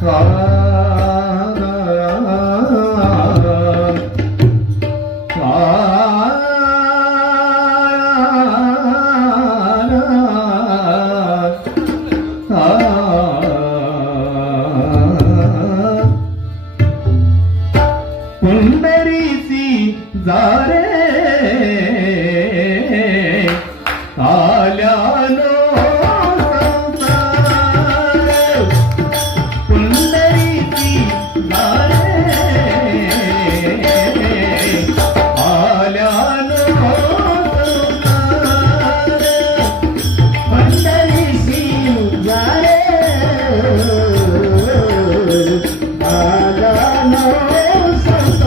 그 Jerusalem.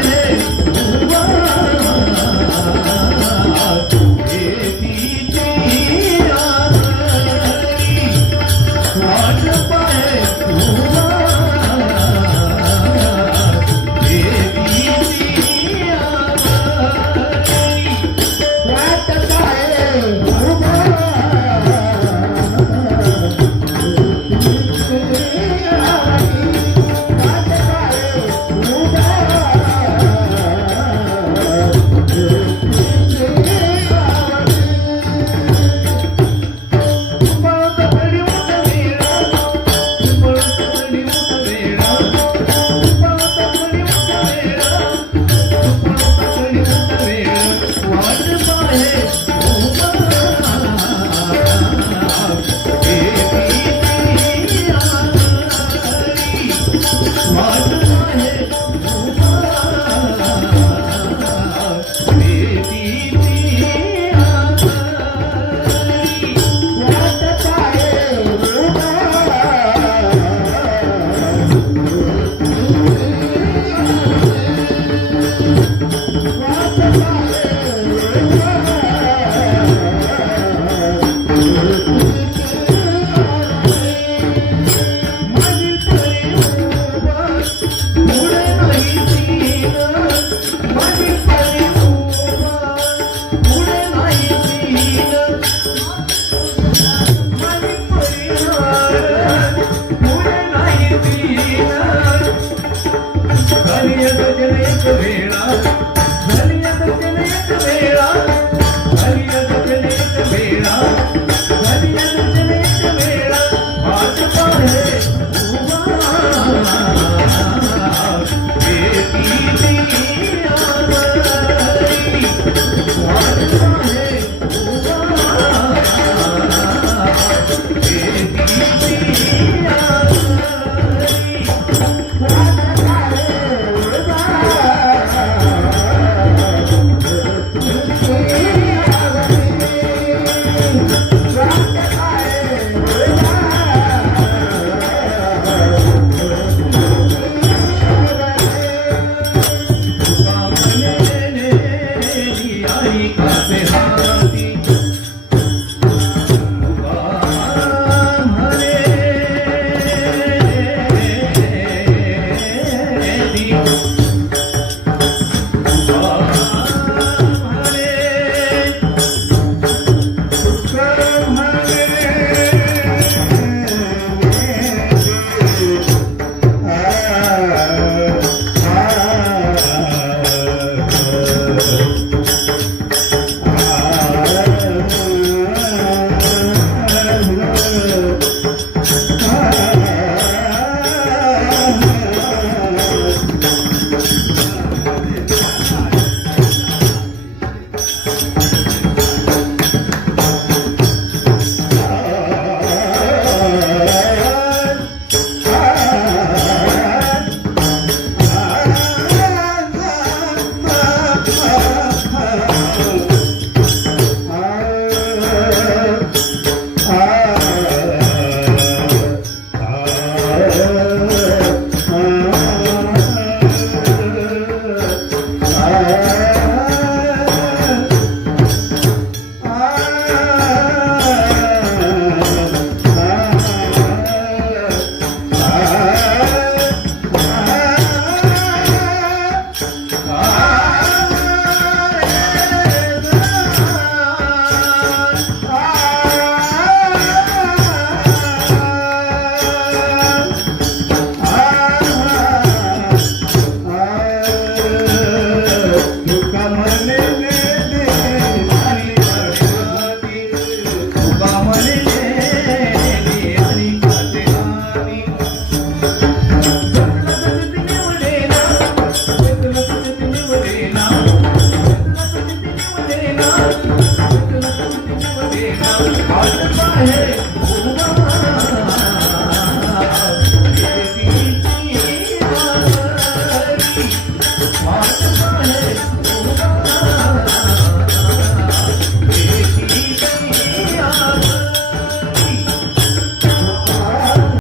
Oh,